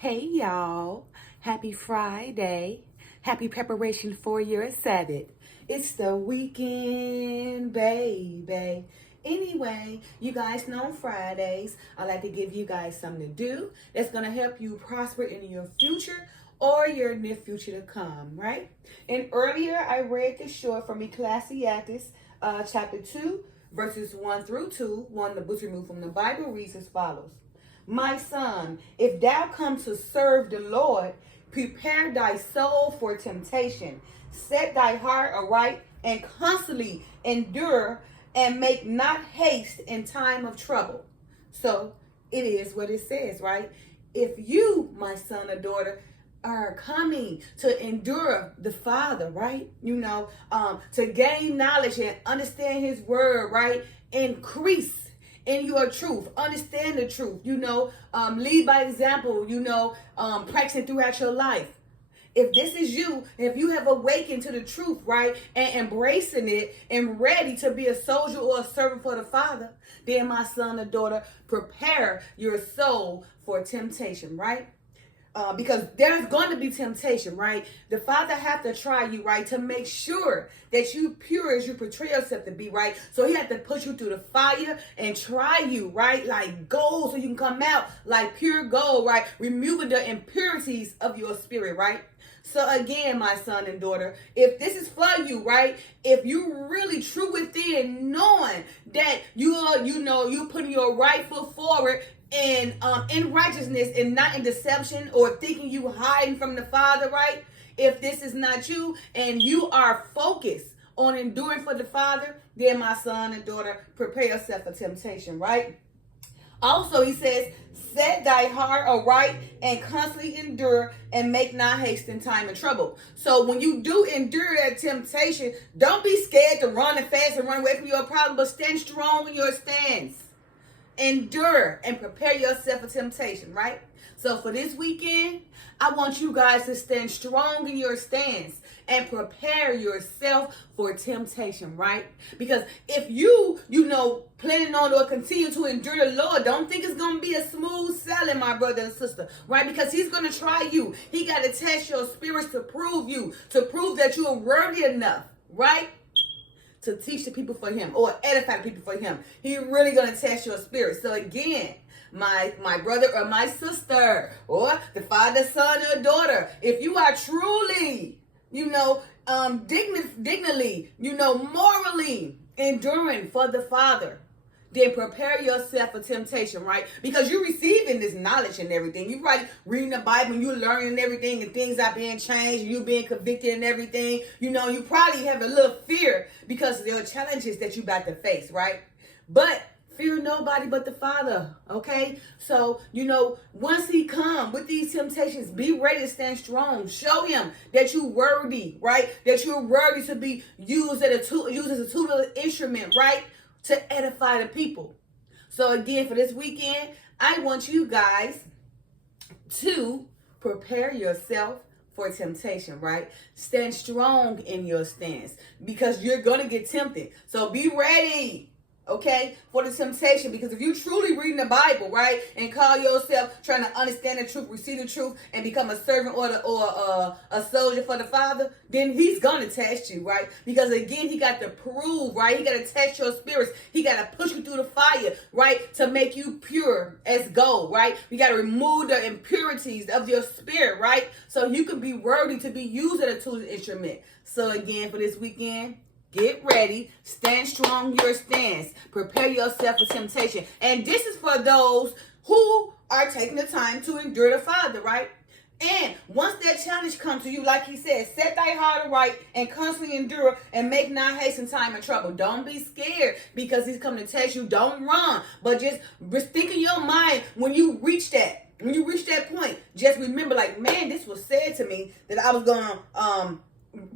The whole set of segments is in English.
Hey y'all, happy Friday. Happy preparation for your Sabbath. It's the weekend, baby. Anyway, you guys know on Fridays, I like to give you guys something to do that's going to help you prosper in your future or your near future to come, right? And earlier I read the short from Ecclesiastes chapter 2, verses 1 through 2. One of the books removed from the Bible reads as follows. My son, if thou come to serve the Lord, prepare thy soul for temptation. Set thy heart aright and constantly endure and make not haste in time of trouble. So it is what it says, right? If you, my son or daughter, are coming to endure the Father, right? To gain knowledge and understand his word, right? Increase in your truth, understand the truth, lead by example, practicing throughout your life. If this is you, if you have awakened to the truth, right, and embracing it and ready to be a soldier or a servant for the Father, then my son or daughter, prepare your soul for temptation, right? Because there's going to be temptation, right? The Father have to try you, right, to make sure that you pure as you portray yourself to be, right? So he had to put you through the fire and try you, right, like gold, so you can come out like pure gold, right? Removing the impurities of your spirit, right? So again, my son and daughter, if this is for you, right? If you really true within, knowing that you putting your right foot forward and in righteousness and not in deception or thinking you hiding from the Father, right? If this is not you and you are focused on enduring for the Father, then my son and daughter, prepare yourself for temptation, right? Also, he says, set thy heart aright and constantly endure and make not haste in time of trouble. So when you do endure that temptation, don't be scared to run and fast and run away from your problem, but stand strong in your stance. Endure and prepare yourself for temptation, right? So for this weekend, I want you guys to stand strong in your stance and prepare yourself for temptation, right? Because if you planning on or continue to endure the Lord, don't think it's going to be a smooth sailing, my brother and sister, right? Because he's going to try you. He got to test your spirits to prove that you are worthy enough, right? To teach the people for him or edify the people for him. He really going to test your spirit. So again, my brother or my sister or the father, son, or daughter, if you are truly, dignity, morally enduring for the Father, then prepare yourself for temptation, right? Because you're receiving this knowledge and everything. You're reading the Bible and you're learning everything and things are being changed and you're being convicted and everything. You probably have a little fear because there are challenges that you're about to face, right? But fear nobody but the Father, okay? So, once he comes with these temptations, be ready to stand strong. Show him that you're worthy, right? That you're worthy to be used as a tool instrument, right? To edify the people. So again, for this weekend, I want you guys to prepare yourself for temptation, right? Stand strong in your stance because you're going to get tempted. So be ready, okay, for the temptation. Because if you truly reading the Bible, right, and call yourself trying to understand the truth, receive the truth, and become a servant or a soldier for the Father, then he's going to test you, right? Because again, he got to prove, right? He got to test your spirits. He got to push you through the fire, right, to make you pure as gold, right? We got to remove the impurities of your spirit, right? So you can be worthy to be used as a tool instrument. So again, for this weekend, get ready, stand strong your stance, prepare yourself for temptation. And this is for those who are taking the time to endure the Father, right? And once that challenge comes to you, like he said, set thy heart aright and constantly endure and make not haste in time of trouble. Don't be scared because he's coming to test you. Don't run, but just think in your mind when you reach that. When you reach that point, just remember, man, this was said to me that I was going to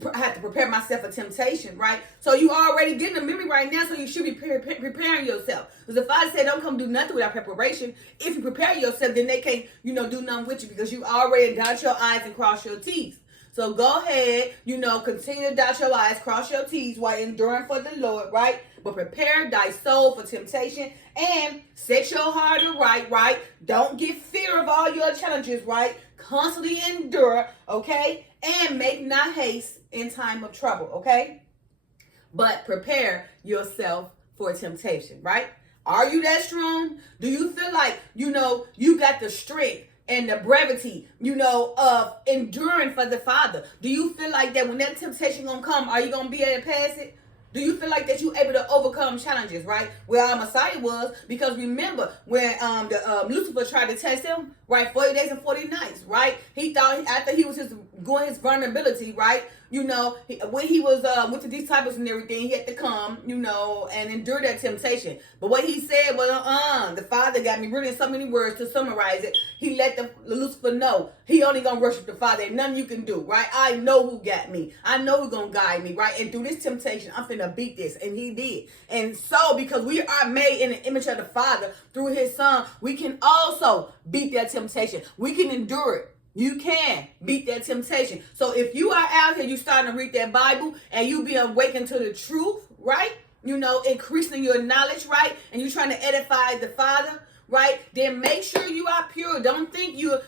I have to prepare myself for temptation, right? So you already getting the memory right now, so you should be preparing yourself. Because the Father said, don't come do nothing without preparation. If you prepare yourself, then they can't, do nothing with you because you already dot your I's and cross your T's. So go ahead, continue to dot your I's, cross your T's while enduring for the Lord, right? But prepare thy soul for temptation and set your heart right? Don't get fear of all your challenges, right? Constantly endure, okay? And make not haste in time of trouble, okay? But prepare yourself for temptation, right? Are you that strong? Do you feel like, you got the strength and the brevity, of enduring for the Father? Do you feel like that when that temptation gonna come, are you gonna be able to pass it? Do you feel like that you able to overcome challenges, right? Where our Messiah was, because remember when Lucifer tried to test him, right? 40 days and 40 nights, right? He thought after he was going his vulnerability, right? When he was with the disciples and everything, he had to come, and endure that temptation. But what he said was, the Father got me really in so many words to summarize it. He let the Lucifer know he only gonna worship the Father, and nothing you can do, right? I know who got me. I know who's gonna guide me, right? And through this temptation, I'm finna beat this, and he did. And so, because we are made in the image of the Father through His Son, we can also beat that temptation. We can endure it. You can beat that temptation. So if you are out here, you starting to read that Bible and you be awakened to the truth, right? Increasing your knowledge, right? And you trying to edify the Father, right? Then make sure you are pure. Don't think you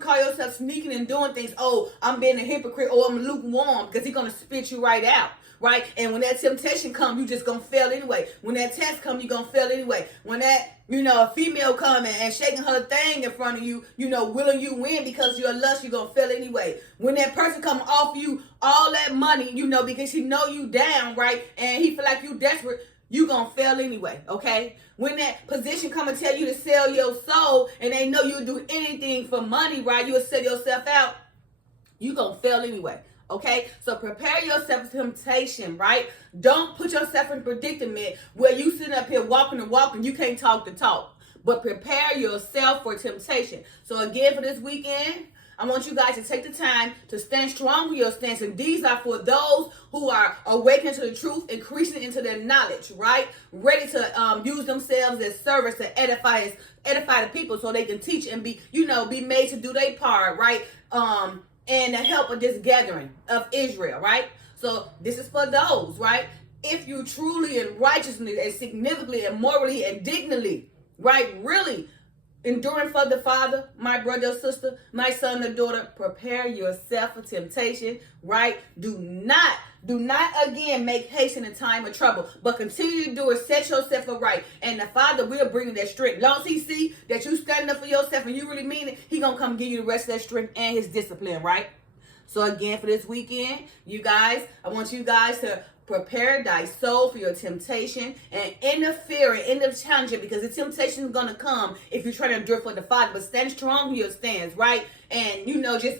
call yourself sneaking and doing things. Oh, I'm being a hypocrite, or I'm lukewarm, because He's gonna spit you right out. Right? And when that temptation comes, you just gonna fail anyway. When that test comes, you gonna fail anyway. When that, a female coming and shaking her thing in front of you, willing you win because you're lust, you're gonna fail anyway. When that person come offer you all that money, because he know you down, right? And he feel like you desperate, you gonna fail anyway, okay? When that position come and tell you to sell your soul and they know you'll do anything for money, right? You'll sell yourself out, you gonna fail anyway. Okay, so prepare yourself for temptation, right? Don't put yourself in predicament where you sitting up here walking and walking, you can't talk the talk. But prepare yourself for temptation. So again, for this weekend, I want you guys to take the time to stand strong with your stance. And these are for those who are awakening to the truth, increasing into their knowledge, right? Ready to use themselves as servants to edify the people so they can teach and be made to do their part, right? And the help of this gathering of Israel, right? So this is for those, right? If you truly and righteously and significantly and morally and dignity, right, really enduring for the Father, my brother or sister, my son or daughter, prepare yourself for temptation, right? Do not again make haste in the time of trouble, but continue to do it. Set yourself aright, and the Father will bring you that strength. Long as He see that you standing up for yourself and you really mean it, He gonna come give you the rest of that strength and His discipline, right? So again, for this weekend, you guys, I want you guys to prepare thy soul for your temptation and end the fear and end the challenging, because the temptation is going to come if you're trying to endure for the Father. But stand strong in your stance, right? And, just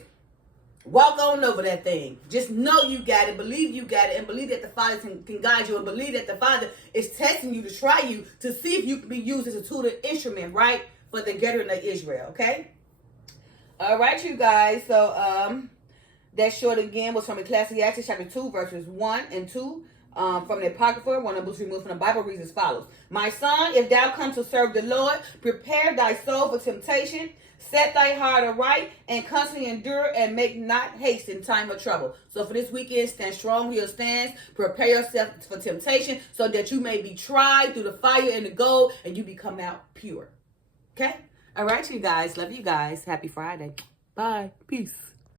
walk on over that thing. Just know you got it, believe you got it, and believe that the Father can guide you, and believe that the Father is testing you to try you to see if you can be used as a tool and instrument, right, for the gathering of Israel, okay? All right, you guys. So, that short again was from Ecclesiastes chapter 2, verses 1 and 2. From the Apocrypha, one of the books removed from the Bible, reads as follows. My son, if thou come to serve the Lord, prepare thy soul for temptation, set thy heart aright, and constantly endure, and make not haste in time of trouble. So for this weekend, stand strong with your stance, prepare yourself for temptation, so that you may be tried through the fire and the gold, and you become out pure. Okay? All right, you guys. Love you guys. Happy Friday. Bye. Peace.